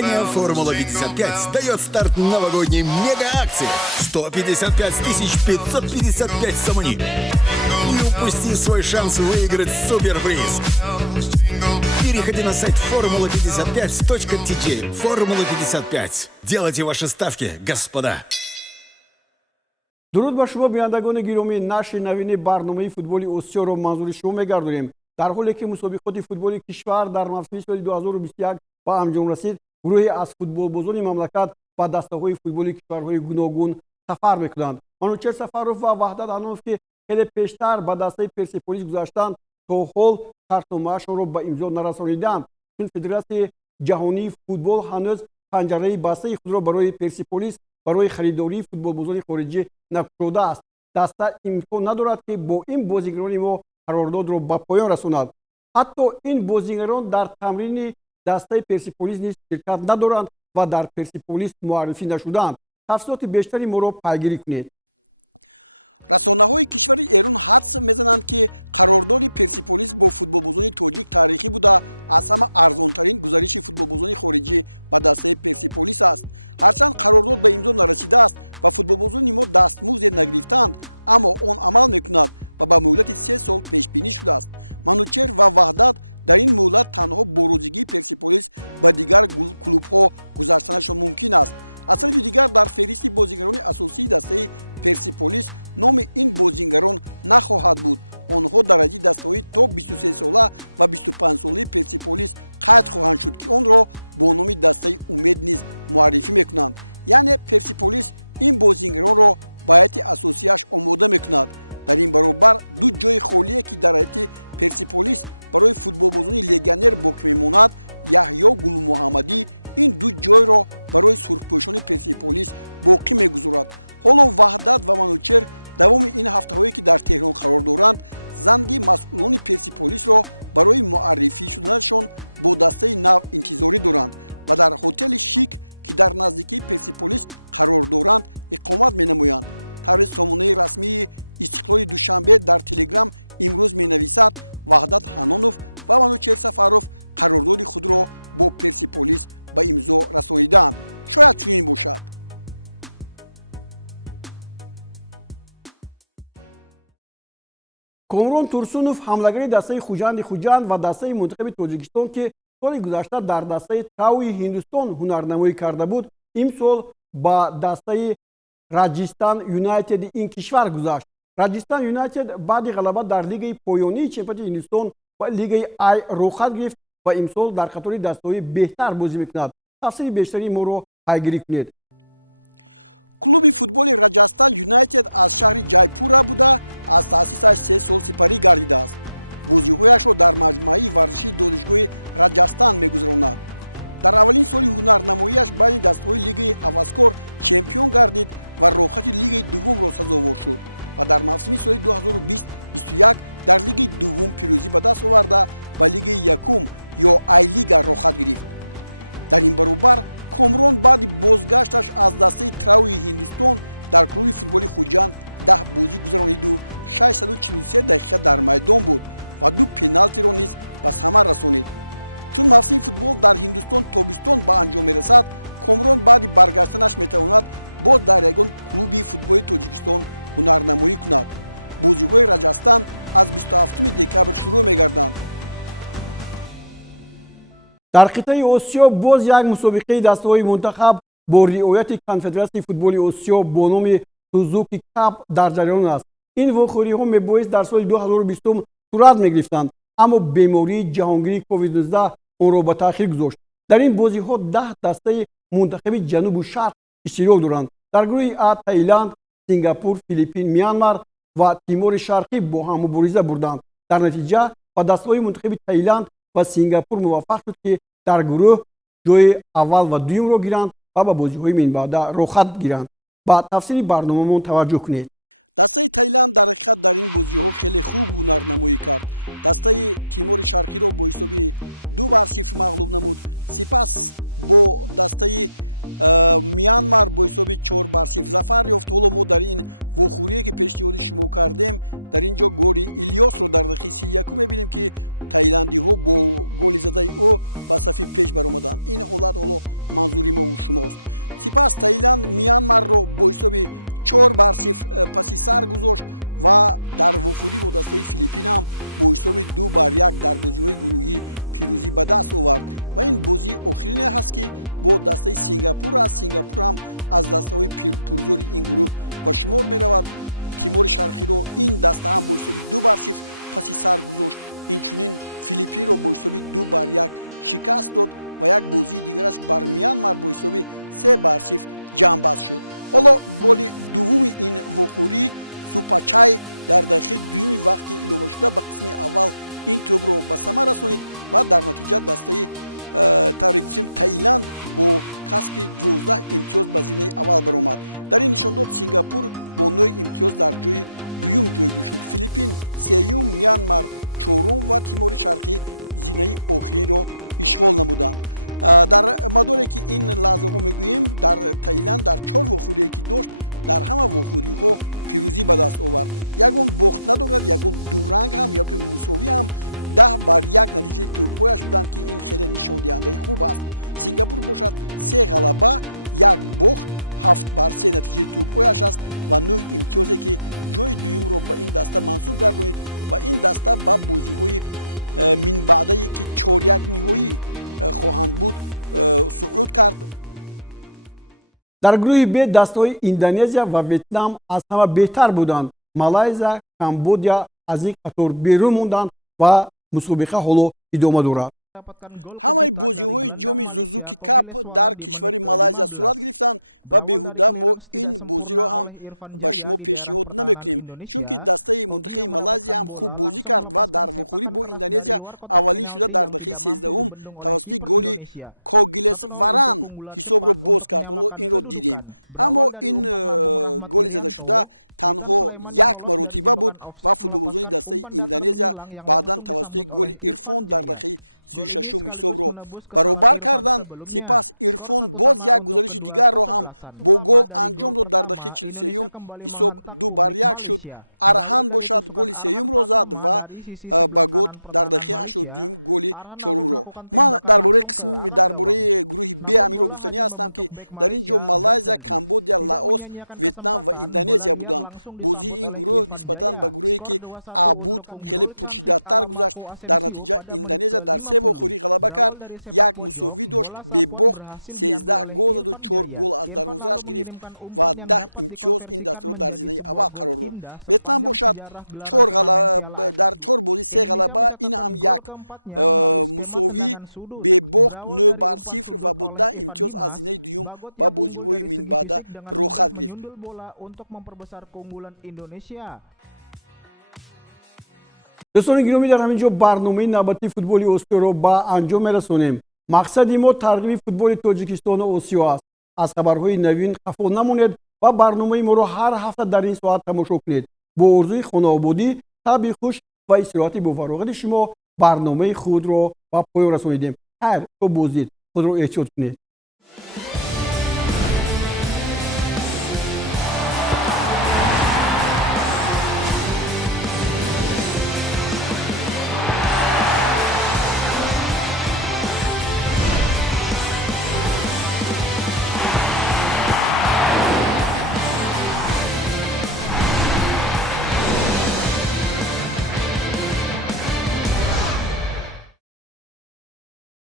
Компания «Формула-55» дает старт новогодней мега-акции. 155 555 сомни. Не упусти свой шанс выиграть суперприз. Переходи на сайт formula55.tj. «Формула-55». Делайте ваши ставки, господа. дуруд ба шумо биёндагони гиромӣ, нашри навини барномаи футболи осиёро манзури шумо мегардонем. дар ҳоле ки мусобиқоти футболи кишвар дар мавсими соли 2021 ба анҷом расид, гурӯҳе аз футболбозони мамлакат ба дастаҳои футболи кишварҳои гуногун сафар мекунанд. Манучер Сафаров ва Ваҳдат Анонов, ки хеле пештар ба дастаи Персеполис гузаштанд, то ҳол шартномаашонро ба имзо нарасониданд. чун Федератсияи ҷаҳонии футбол ҳанӯз панҷараи бастаи худро барои Персеполис барои харидории футболбозони хориҷӣ накушодааст. даста имкон надорад ки бо ин бозигарони мо қарордодро ба поён расонад. ҳатто ин бозигарон дар тамрини дастаи Персеполис низ ширкат надоранд ва дар Персеполис муаррифӣ нашудаанд. тафсилоти бештари моро пайгирӣ кунед. Комрон Турсунов, ҳамлагари дастаи Хуҷанди Хуҷанд ва дастаи мунтахаби Тоҷикистон, ки соли гузашта дар дастаи Тауи Ҳиндустон ҳунарнамоӣ карда буд, имсол ба дастаи Раҷистан Юнайтеди ин кишвар гузашт. Раҷистан Юнайтед баъди ғалаба дар лигаи поёнии чемпионати Ҳиндустон ва лигаи Ай рохат гирифт ва имсол дар қатори дастаҳои беҳтар бозӣ мекунад. тафсили бештари моро пайгирӣ кунед. дар қитъаи Осиё боз як мусобиқаи дастаҳои мунтахаб бо риояти Конфедератсияи футболи Осиё бо номи Сузуки Кап дар ҷараён аст. ин вохӯриҳо мебоист дар соли 2020 сурат мегирифтанд, аммо бемории ҷаҳонгирии COVID-19 онро ба таъхир гузошт. дар ин бозиҳо 10 дастаи мунтахаби ҷанубу шарқ иштирок доранд. дар гурӯҳи А Таиланд, Сингапур, Филиппин, Мянмар ва Тимори Шарқӣ бо ҳам мубориза бурданд. дар натиҷа ба дастаҳои мунтахаби Таиланд ва Сингапур муваффақ шуд, ки дар гурӯҳ ҷои аввал ва дуюмро гиранд ва ба бозиҳои минбаъда рохат гиранд. ба тафсили барномамон таваҷҷӯҳ кунед. дар гурӯҳи б дастҳои Индонезия ва Ветнам аз ҳама беҳтар буданд. Малайзия, Камбодия аз ин қатор берун монданд ва мусобиқа ҳоло идома дорад. Mendapatkan gol kejutan dari gelandang Malaysia Togi Leswara di menit ke-15. Berawal dari clearance tidak sempurna oleh Irfan Jaya di daerah pertahanan Indonesia, Togi yang mendapatkan bola langsung melepaskan sepakan keras dari luar kotak penalti yang tidak mampu dibendung oleh kiper Indonesia. 1-0 untuk keunggulan cepat untuk menyamakan kedudukan. Berawal dari umpan lambung Rahmat Irianto, Witan Sulaiman yang lolos dari jebakan offside melepaskan umpan datar menyilang yang langsung disambut oleh Irfan Jaya. Gol ini sekaligus menebus kesalahan Irfan sebelumnya. Skor 1-1 untuk kedua kesebelasan. Lama dari gol pertama, Indonesia kembali menghentak publik Malaysia. Berawal dari tusukan Arhan Pratama dari sisi sebelah kanan pertahanan Malaysia, Arhan lalu melakukan tembakan langsung ke arah gawang. Namun bola hanya membentuk bek Malaysia, Ghazali. Tidak menyia-nyiakan kesempatan, bola liar langsung disambut oleh Irfan Jaya. Skor 2-1 untuk gol cantik ala Marco Asensio pada menit ke-50. Berawal dari sepak pojok, bola sapuan berhasil diambil oleh Irfan Jaya. Irfan lalu mengirimkan umpan yang dapat dikonversikan menjadi sebuah gol indah sepanjang sejarah gelaran turnamen Piala AFF 2. Indonesia mencatatkan gol keempatnya melalui skema tendangan sudut. Berawal dari umpan sudut oleh Evan Dimas, Bagot yang unggul dari segi fisik dengan mudah menyundul bola untuk memperbesar keunggulan Indonesia. دوستان گرامی در همینجا برنامه نوبتی فوتبال آسیا را به انجام می‌رسانیم. مقصد ما ترغیب فوتبال تاجیکستان و آسیا است. از خبرهای نوین خفا نمانید و برنامه ما را هر هفته در این ساعت تماشا کنید. با آرزوی خانوادگی، شب خوش و استراحت با فراغت شما برنامه خود را به پایان رسانیدیم. خیر، تو بازدید خود را احتیاط کنید.